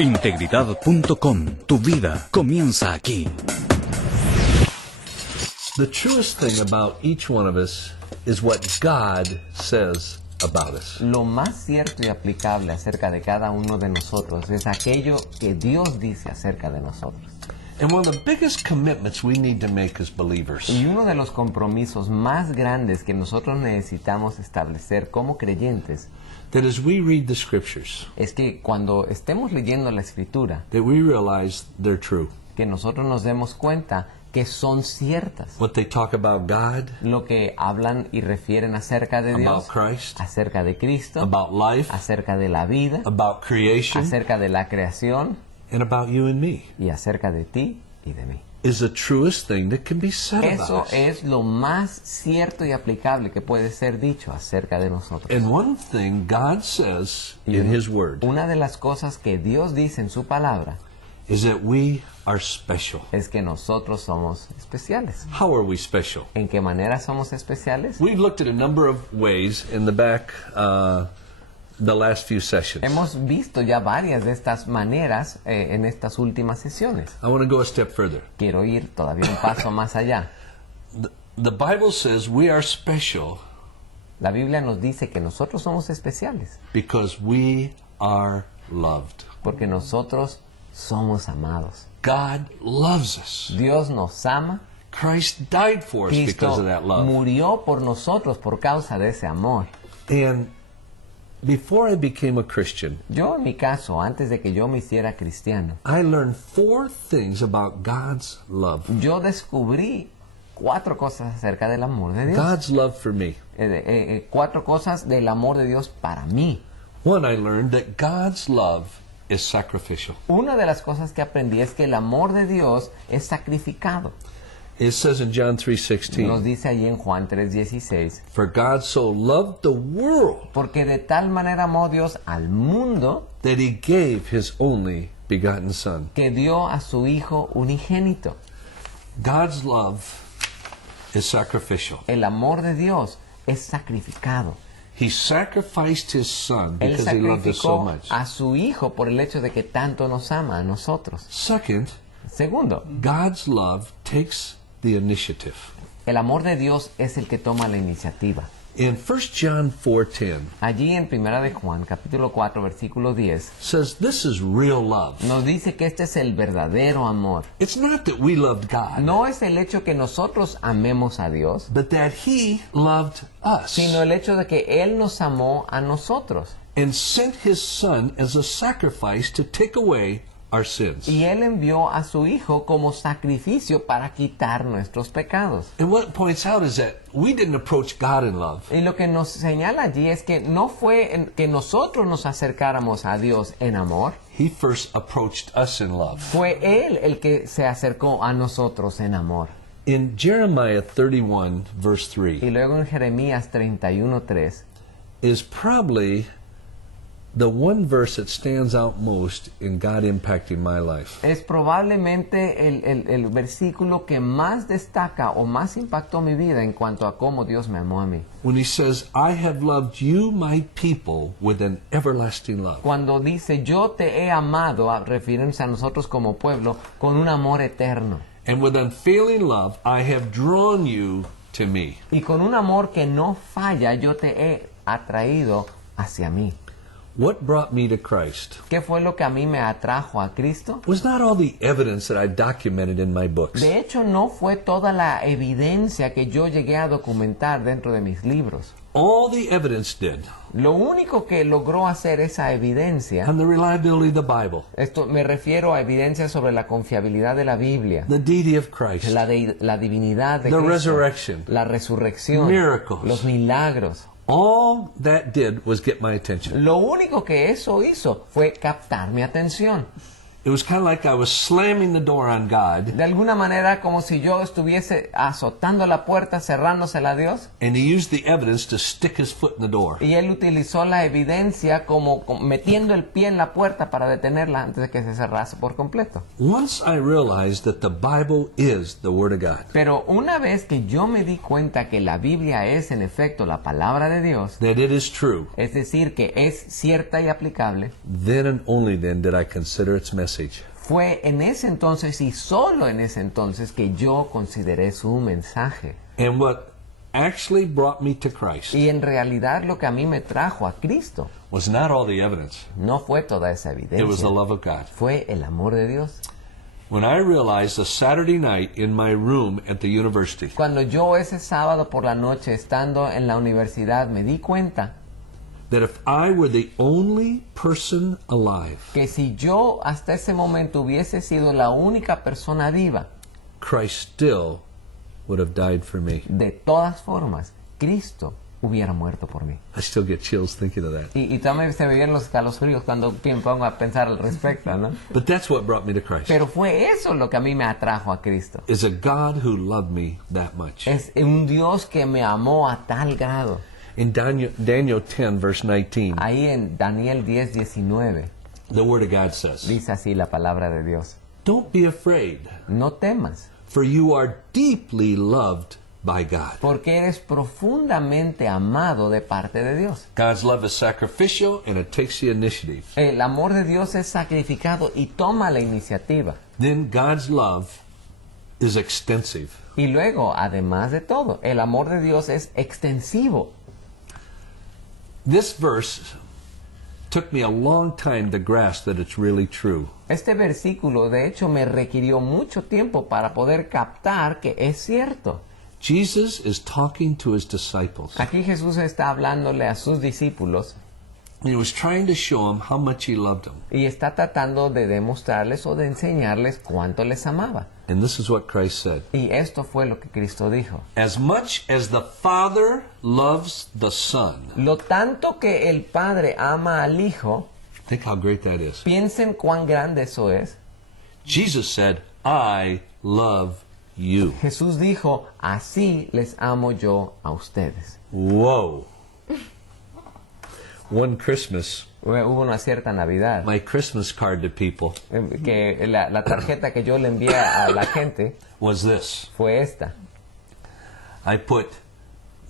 Integridad.com. Tu vida comienza aquí. The truest thing about each one of us is what God says about us. Lo más cierto y aplicable acerca de cada uno de nosotros es aquello que Dios dice acerca de nosotros. And one of the biggest commitments we need to make as believers Y uno de los compromisos más grandes que nosotros necesitamos establecer como creyentes that as we read the scriptures, es que cuando estemos leyendo la Escritura, that we realize they're true. que nosotros nos demos cuenta que son ciertas. What they talk about God, Lo que hablan y refieren acerca de Dios, about Christ, acerca de Cristo, about life, acerca de la vida, about creation, acerca de la creación and about you and me y acerca de ti y de mí. is the truest thing that can be said Eso about us. es lo más cierto y aplicable que puede ser dicho acerca de nosotros. And one thing God says in His Word Una de las cosas que Dios dice en su palabra is that we are special. es que nosotros somos especiales. How are we special? ¿En qué manera somos especiales? We've looked at a number of ways in the back, the last few sessions. Hemos visto ya varias de estas maneras en estas últimas sesiones. I want to go a step further. Quiero ir todavía un paso más allá. The Bible says we are special La Biblia nos dice que nosotros somos especiales because we are loved. porque nosotros somos amados. God loves us. Dios nos ama. Christ died for us because Cristo of that love. murió por nosotros por causa de ese amor. And before I became a Christian, Yo, en mi caso, antes de que yo me hiciera cristiano, I learned 4 things about God's love. yo descubrí 4 cosas acerca del amor de Dios. God's love for me. 4 cosas del amor de Dios para mí. One, I learned that God's love is sacrificial. Una de las cosas que aprendí es que el amor de Dios es sacrificado. It says in John Nos 3:16, dice allí en Juan 3:16, for God so loved the world porque de tal manera amó Dios al mundo that He gave His only begotten Son. que dio a su Hijo unigénito. God's love is sacrificial. El amor de Dios es sacrificado. He sacrificed His Son Él because He loved us so sacrificó much. a su Hijo por el hecho de que tanto nos ama a nosotros. Second, Segundo, God's love takes the initiative. el amor de Dios es el que toma la iniciativa. In 1 John 4:10 Allí en Primera de Juan, capítulo 4, versículo 10, says this is real love. nos dice que este es el verdadero amor. It's not that we loved God, No es el hecho que nosotros amemos a Dios, but that He loved us sino el hecho de que Él nos amó a nosotros. and sent His Son as a sacrifice to take away our sins. Y Él envió a su Hijo como sacrificio para quitar nuestros pecados. And what it points out is that we didn't approach God in love. Y lo que nos señala allí es que no fue que nosotros nos acercáramos a Dios en amor, He first approached us in love. fue Él el que se acercó a nosotros en amor. In Jeremiah 31, verse 3, Y luego en Jeremías 31:3 is probably the one verse that stands out most in God impacting my life. es probablemente el versículo que más destaca o más impactó mi vida en cuanto a cómo Dios me amó a mí. When He says, I have loved you, my people, with an everlasting love. Cuando dice, yo te he amado, refiriéndose a nosotros como pueblo, con un amor eterno. And with unfailing love, I have drawn you to me. Y con un amor que no falla, yo te he atraído hacia mí. What brought me to Christ ¿Qué fue lo que a mí me atrajo a Cristo? was not all the evidence that I documented in my books. De hecho, no fue toda la evidencia que yo llegué a documentar dentro de mis libros. All the evidence did Lo único que logró hacer esa evidencia, on the reliability of the Bible, esto me refiero a evidencia sobre la confiabilidad de la Biblia, the deity of Christ, la divinidad de the Cristo, resurrection, la resurrección, miracles. los milagros. all that did was get my attention. Lo único que eso hizo fue captar mi atención. It was kind of like I was slamming the door on God, De alguna manera como si yo estuviese azotando la puerta, cerrándosela a Dios. and he used the evidence to stick his foot in the door. Y él utilizó la evidencia como metiendo el pie en la puerta para detenerla antes de que se cerrase por completo. Once I realized that the Bible is the Word of God, Pero una vez que yo me di cuenta que la Biblia es en efecto la palabra de Dios, that it is true, es decir, que es cierta y aplicable, then and only then did I consider its message. fue en ese entonces y solo en ese entonces que yo consideré su mensaje. And what actually brought me to Christ Y en realidad lo que a mí me trajo a Cristo was not all the evidence. no fue toda esa It was evidencia, the love of God. fue el amor de Dios. When I realized a Saturday night in my room at the university Cuando yo ese sábado por la noche estando en la universidad me di cuenta that if I were the only person alive, que si yo hasta ese momento hubiese sido la única persona viva, Christ still would have died for me. de todas formas, Cristo hubiera muerto por mí. I still get chills thinking of that. Y también se me vienen los escalofríos cuando me pongo a pensar al respecto, ¿no? But that's what brought me to Christ. Pero fue eso lo que a mí me atrajo a Cristo. Is a God who loved me that much. Es un Dios que me amó a tal grado. In Daniel 10, verse 19, Ahí en Daniel 10:19 the Word of God says, dice así la palabra de Dios. "Don't be afraid, No temas, for you are deeply loved by God." porque eres profundamente amado de parte de Dios. God's love is sacrificial and it takes the initiative. El amor de Dios es sacrificado y toma la iniciativa. Then God's love is extensive. Y luego, además de todo, el amor de Dios es extensivo. This verse took me a long time to grasp that it's really true. Este versículo, de hecho, me requirió mucho tiempo para poder captar que es cierto. Jesus is talking to his disciples. Aquí Jesús está hablándole a sus discípulos He was trying to show them how much he loved them. y está tratando de demostrarles o de enseñarles cuánto les amaba. And this is what Christ said. Y esto fue lo que Cristo dijo. As much as the Father loves the Son. Lo tanto que el Padre ama al Hijo, Think how great that is. piensen cuán grande eso es. Jesus said, "I love you." Jesús dijo, así les amo yo a ustedes. Whoa. One Christmas, Hubo una cierta Navidad my Christmas card to people que la tarjeta que yo le envié a la gente was this. fue esta. I put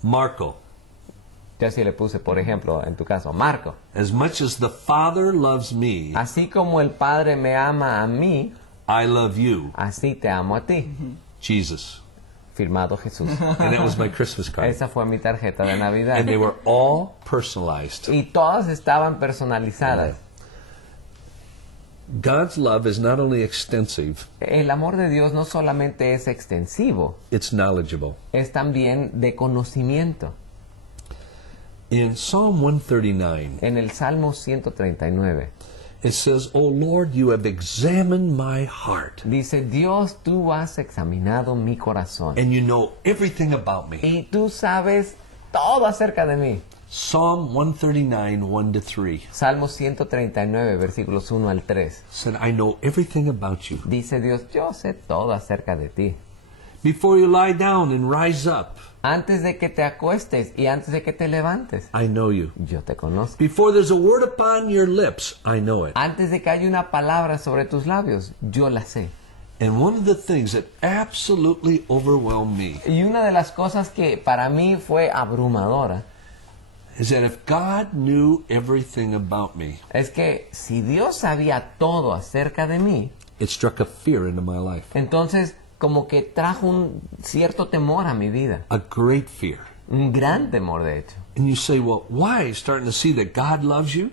Marco. Yo así le puse, por ejemplo, en tu caso, Marco. As much as the Father loves me, Así como el Padre me ama a mí, I love you, así te amo a ti. Jesus. Firmado Jesús. And that was my Christmas card. Esa fue mi tarjeta de Navidad. And they were all personalized. Y todas estaban personalizadas. God's love is not only extensive, El amor de Dios no solamente es extensivo, it's knowledgeable. es también de conocimiento. In Psalm 139, En el Salmo 139 it says, "O Lord, you have examined my heart, dice, Dios, tú has examinado mi corazón and you know everything about me." y tú sabes todo acerca de mí. Psalm 139, 1 to 3 Salmo 139, versículos 1 al 3. said, "I know everything about you. Dice Dios, yo sé todo acerca de ti. Before you lie down and rise up, Antes de que te acuestes y antes de que te levantes, I know you. yo te conozco. Before there's a word upon your lips, I know it." Antes de que haya una palabra sobre tus labios, yo la sé. And one of the things that absolutely overwhelmed me Y una de las cosas que para mí fue abrumadora is that if God knew everything about me, es que si Dios sabía todo acerca de mí, it struck a fear into my life. entonces como que trajo un cierto temor a mi vida. A great fear. Un gran temor, de hecho. And you say, well, why? Starting to see that God loves you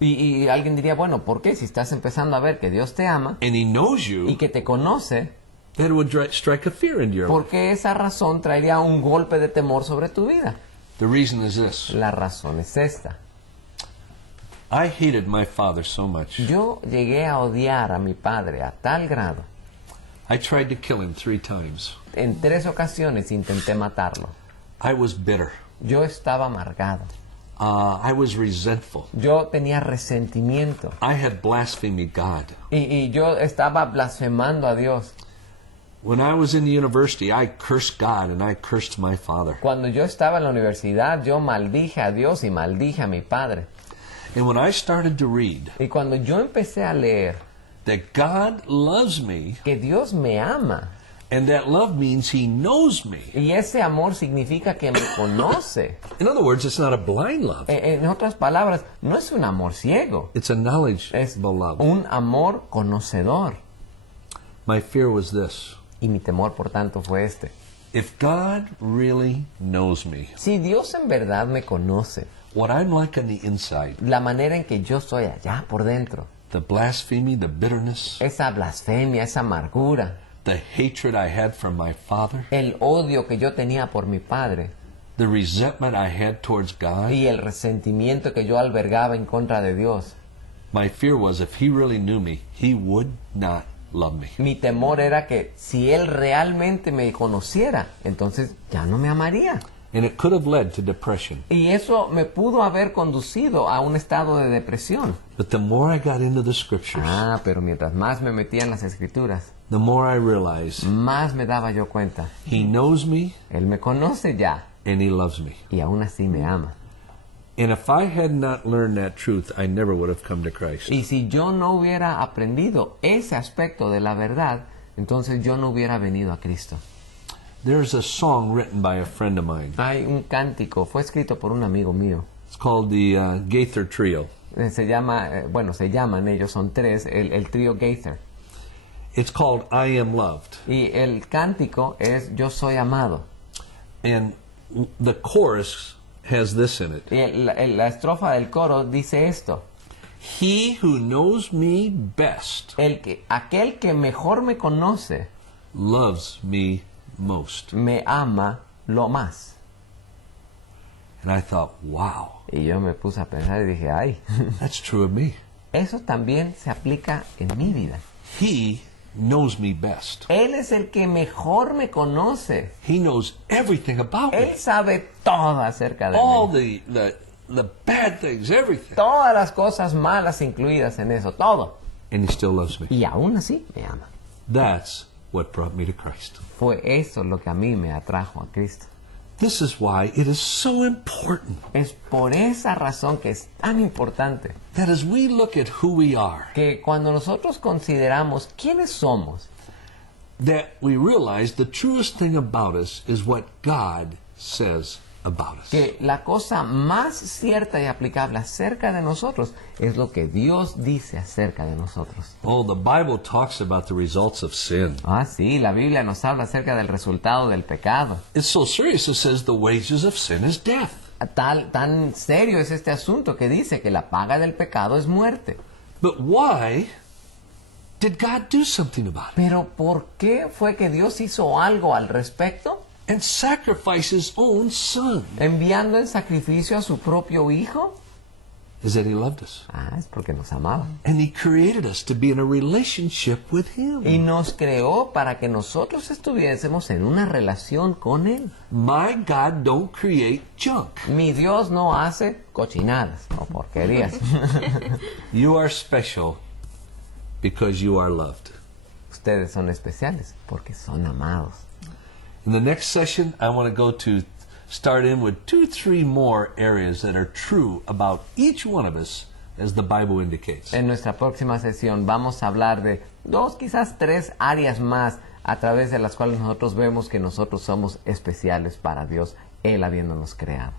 Y alguien diría, bueno, ¿por qué? Si estás empezando a ver que Dios te ama and He knows y you, que te conoce, that would strike a fear into your life. ¿por qué esa razón traería un golpe de temor sobre tu vida? The reason is this. La razón es esta. I hated my father so much. Yo llegué a odiar a mi padre a tal grado. I tried to kill him 3 times. En 3 ocasiones intenté matarlo. I was bitter. Yo estaba amargado. I was resentful. Yo tenía resentimiento. I had blasphemed God. Y yo estaba blasfemando a Dios. When I was in the university, I cursed God and I cursed my father. Cuando yo estaba en la universidad, yo maldije a Dios y maldije a mi padre. And when I started to read Y cuando yo empecé a leer that God loves me, que Dios me ama, and that love means He knows me. y ese amor significa que me conoce. In other words, it's not a blind love. En otras palabras, no es un amor ciego, It's a knowledgeable es love. un amor conocedor. My fear was this. Y mi temor, por tanto, fue este. If God really knows me, Si Dios en verdad me conoce, what I'm like on the inside, la manera en que yo soy allá por dentro, the blasphemy, the bitterness, esa blasfemia, esa amargura, the hatred I had from my father, el odio que yo tenía por mi padre the resentment I had towards God, y el resentimiento que yo albergaba en contra de Dios, my fear was if He really knew me, He would not love me. mi temor era que si Él realmente me conociera, entonces ya no me amaría. And it could have led to depression. Y eso me pudo haber conducido a un estado de depresión. But the more I got into the scriptures, Pero mientras más me metía en las escrituras, the more I realized más me daba yo cuenta. He knows me Él me conoce ya and He loves me. y aún así me ama. And if I had not learned that truth, I never would have come to Christ. Y si yo no hubiera aprendido ese aspecto de la verdad, entonces yo no hubiera venido a Cristo. There's a song written by a friend of mine. Hay un cántico, fue escrito por un amigo mío. It's called the Gaither Trio. Se llaman, ellos son tres, el trío Gaither. It's called I Am Loved. Y el cántico es Yo soy amado. And the chorus has this in it. Y la estrofa del coro dice esto. He who knows me best Aquel que mejor me conoce, loves me most. me ama lo más. And I thought, wow, Y yo me puse a pensar y dije, ay, that's true of me. eso también se aplica en mi vida. He knows me best. Él es el que mejor me conoce. He knows everything about me. Él sabe todo acerca de All mí. the bad things, everything. Todas las cosas malas incluidas en eso, todo. And He still loves me. Y aún así me ama. That's what brought me to Christ. Fue eso lo que a mí me atrajo a Cristo. This is why it is so important Es por esa razón que es tan importante that as we look at who we are, que cuando nosotros consideramos quiénes somos, that we realize the truest thing about us is what God says about us. que la cosa más cierta y aplicable acerca de nosotros es lo que Dios dice acerca de nosotros. Oh, the Bible talks about the results of sin. Sí, la Biblia nos habla acerca del resultado del pecado. It's so serious, it says the wages of sin is death. Tan serio es este asunto que dice que la paga del pecado es muerte. But why did God do something about it? Pero ¿por qué fue que Dios hizo algo al respecto? And sacrifice His own Son? Enviando en sacrificio a su propio Hijo. Is that He loved us. Es porque nos amaba. And He created us to be in a relationship with Him. Y nos creó para que nosotros estuviésemos en una relación con Él. My God don't create junk. Mi Dios no hace cochinadas o porquerías. You are special because you are loved. Ustedes son especiales porque son amados. In the next session, I want to go to start in with 2-3 more areas that are true about each one of us as the Bible indicates. En nuestra próxima sesión vamos a hablar de 2, quizás 3 áreas más a través de las cuales nosotros vemos que nosotros somos especiales para Dios, Él habiéndonos creado.